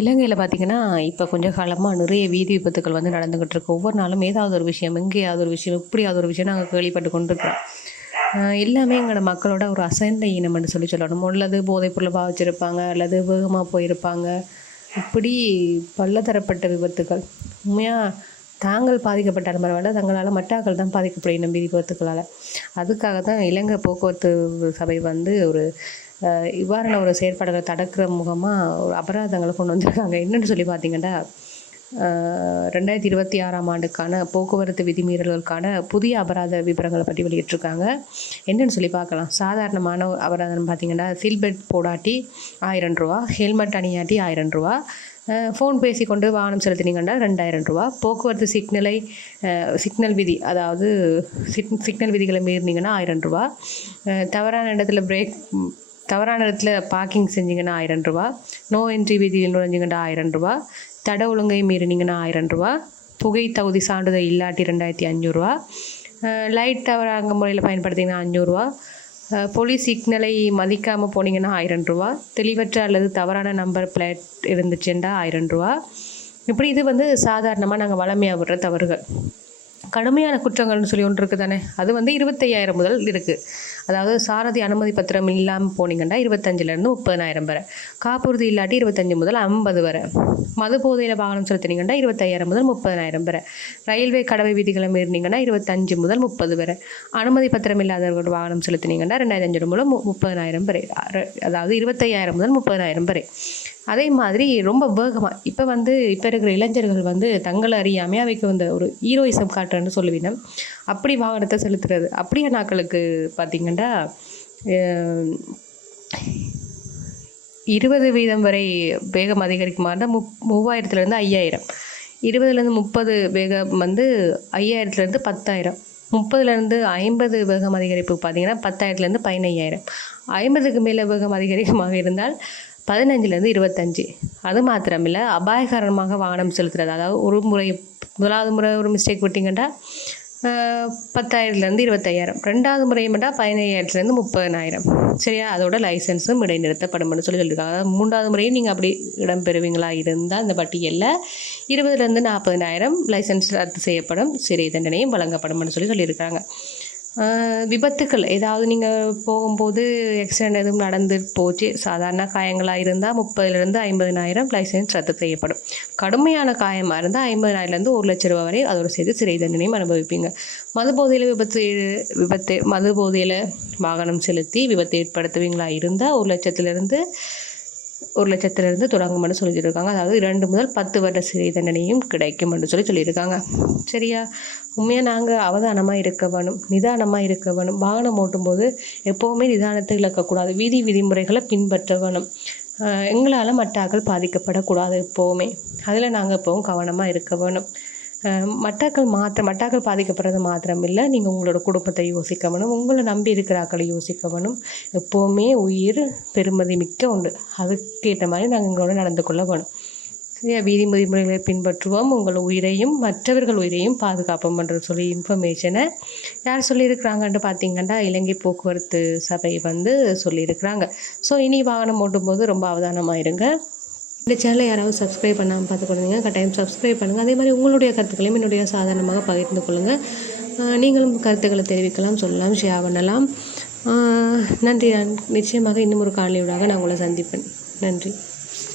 இலங்கையில் பார்த்திங்கன்னா, இப்போ கொஞ்சம் காலமாக நிறைய வீதி விபத்துக்கள் வந்து நடந்துக்கிட்டு இருக்கு. ஒவ்வொரு நாளும் ஏதாவது ஒரு விஷயம், எங்கேயாவது ஒரு விஷயம், இப்படியாவது ஒரு விஷயம் நாங்கள் கேள்விப்பட்டு கொண்டிருக்கிறோம். எல்லாமே எங்களோட மக்களோட ஒரு அசைந்த இனம்னு சொல்லணும். உள்ளது போதைப் பொருளை பாவிச்சிருப்பாங்க, அல்லது வேகமாக போயிருப்பாங்க. இப்படி பலதரப்பட்ட விபத்துக்கள். உண்மையாக தாங்கள் பாதிக்கப்பட்டாலும் பரவாயில்ல, தங்களால் மற்றாக்கள் தான் பாதிக்கப்படும் வீதி விபத்துக்களால். அதுக்காக தான் இலங்கை போக்குவரத்து சபை வந்து ஒரு இவ்வாறான ஒரு செயற்பாடுகளை தடுக்கிற முகமாக ஒரு அபராதங்களை கொண்டு வந்திருக்காங்க. என்னென்னு சொல்லி பார்த்தீங்கன்னா, 2026ஆம் ஆண்டுக்கான போக்குவரத்து விதிமீறல்களுக்கான புதிய அபராத விபரங்களை பற்றி வெளியிட்டிருக்காங்க. என்னென்னு சொல்லி பார்க்கலாம். சாதாரணமான அபராதம் பார்த்திங்கன்னா, சீல் பெல்ட் போடாட்டி ரூ. 1000, ஹெல்மெட் அணியாட்டி ரூ. 1000, ஃபோன் பேசிக்கொண்டு வாகனம் செலுத்தினீங்கன்னா ரூ. 2000, போக்குவரத்து சிக்னல் விதி, அதாவது சிக்னல் விதிகளை மீறினீங்கன்னா ரூ. 1000, தவறான இடத்துல பார்க்கிங் செஞ்சிங்கன்னா ரூ. 1000, நோ என்ட்ரி விதியில் நுழைஞ்சிங்கன்னா ரூ. 1000, தட ஒழுங்கை மீறினீங்கன்னா ரூ. 1000, புகை தகுதி சான்றிதழ் இல்லாட்டி 2500, லைட் தவறாங்க முறையில் பயன்படுத்திங்கன்னா 500, போலீஸ் சிக்னலை மதிக்காமல் போனீங்கன்னா ரூ. 1000, தெளிவற்ற அல்லது தவறான நம்பர் பிளேட் இருந்துச்சுன்னா ரூ. 1000. இப்படி இது வந்து சாதாரணமாக நாங்கள் வளமையாக விடுற தவறுகள். கடுமையான குற்றங்கள்னு சொல்லி ஒன்று இருக்குது தானே, அது வந்து 25,000 முதல் இருக்குது. அதாவது சாரதி அனுமதி பத்திரம் இல்லாமல் போனீங்கன்னா 25,000 30,000 வரை, காப்புறுதி இல்லாட்டி 25 முதல் 50 வரை, மது போதையில் வாகனம் செலுத்தினீங்கன்னா 25,000 முதல் 30,000 வரை, ரயில்வே கடவை விதிகளை மீறினீங்கன்னா 25 முதல் 30 வரை, அனுமதி பத்திரம் இல்லாதவர்கள் வாகனம் செலுத்தினீங்கன்னா 2,500 முதல் 30,000 வரை, அதாவது 25,000 முதல் 30,000 வரை. அதே மாதிரி ரொம்ப வேகமாக இப்போ இருக்கிற இளைஞர்கள் வந்து தங்களை அறியாமல் அவைக்கு வந்து ஒரு ஹீரோயிசம் காட்டுறேன்னு சொல்லுவீங்க. அப்படி வாகனத்தை செலுத்துறது. அப்படியே நாட்களுக்கு பார்த்திங்கன்னா 20% வரை வேகம் அதிகரிக்குமாறு தான் 3000லேருந்து 5000, 20லேருந்து 30 வேகம் வந்து 5000லேருந்து 10,000, 30லேருந்து 50 வேகம் அதிகரிப்பு பார்த்திங்கன்னா 10,000லேருந்து 15,000, 50க்கு மேலே வேகம் அதிகரிக்கமாக இருந்தால் 15லேருந்து 25. அது மாத்திரமில்லை, அபாயகரமாக வாகனம் செலுத்துறது. அதாவது முதலாவது முறை ஒரு மிஸ்டேக் விட்டிங்கன்னா 10,000லேருந்து 25,000, ரெண்டாவது முறையும் மட்டும் 15,000லேருந்து 30,000. சரியா? அதோட லைசன்ஸும் இடைநிறுத்தப்படும்னு சொல்லியிருக்காங்க. அதாவது மூன்றாவது முறையும் நீங்கள் அப்படி இடம்பெறுவீங்களா இருந்தால் இந்த பட்டியலில் 20லேருந்து 40,000 லைசன்ஸ் ரத்து செய்யப்படும், சிறை தண்டனையும் வழங்கப்படும்னு சொல்லியிருக்காங்க. விபத்துக்கள் ஏதாவது நீங்கள் போகும்போது ஆக்சிடெண்ட் எதுவும் நடந்து போச்சு, சாதாரண காயங்களாக இருந்தால் 30லேருந்து 50,000 லைசன்ஸ் ரத்து செய்யப்படும். கடுமையான காயமாக இருந்தால் 50,000லேருந்து 1,00,000 வரை அதோடு சேர்த்து சிறை தண்டனையும் அனுபவிப்பீங்க. மது போதையில் வாகனம் செலுத்தி விபத்து ஏற்படுத்துவீங்களா இருந்தால் 1,00,000லேருந்து தொடங்கும்னு சொல்லியிருக்காங்க. அதாவது 2 முதல் 10 வருட சிறை தண்டனையும் கிடைக்கும்னு சொல்லியிருக்காங்க. சரியா? உண்மையாக நாங்கள் அவதானமாக இருக்க வேணும், நிதானமாக இருக்க வேணும். வாகனம் ஓட்டும்போது எப்போவுமே நிதானத்தை இழக்கக்கூடாது. வீதி விதிமுறைகளை பின்பற்ற வேணும். எங்களால் மற்றாக்கள் பாதிக்கப்படக்கூடாது எப்போவுமே. அதில் நாங்கள் எப்போவும் கவனமாக இருக்க வேணும். மற்றாக்கள் பாதிக்கப்படுறது மாத்திரம் இல்லை, நீங்கள் உங்களோட குடும்பத்தை யோசிக்க வேணும், உங்களை நம்பி இருக்கிறாக்களை யோசிக்க வேணும். எப்போவுமே உயிர் பெருமதி மிக்க உண்டு. அதுக்கேற்ற மாதிரி நாங்கள் எங்களோட நடந்து கொள்ள வேணும். சரியா? வீதி விதிமுறைகளை பின்பற்றுவோம், உங்கள் உயிரையும் மற்றவர்கள் உயிரையும் பாதுகாப்போம்ன்ற இன்ஃபர்மேஷனை யார் சொல்லியிருக்கிறாங்கன்ட்டு பார்த்தீங்கன்னா இலங்கை போக்குவரத்து சபை சொல்லியிருக்கிறாங்க. ஸோ இனி வாகனம் ஓட்டும்போது ரொம்ப அவதானமாக இருங்க. இந்த சேனலை யாராவது சப்ஸ்கிரைப் பண்ணாமல் பார்த்துக்கொள்ளுங்க, கட்டாயம் சப்ஸ்கிரைப் பண்ணுங்கள். அதே மாதிரி உங்களுடைய கருத்துக்களையும் என்னுடைய சாதாரணமாக பகிர்ந்து கொள்ளுங்கள். நீங்களும் கருத்துக்களை தெரிவிக்கலாம், சொல்லலாம், ஷேர் பண்ணலாம். நன்றி. நான் நிச்சயமாக இன்னும் ஒரு காணொளியோட நான் உங்களை சந்திப்பேன். நன்றி.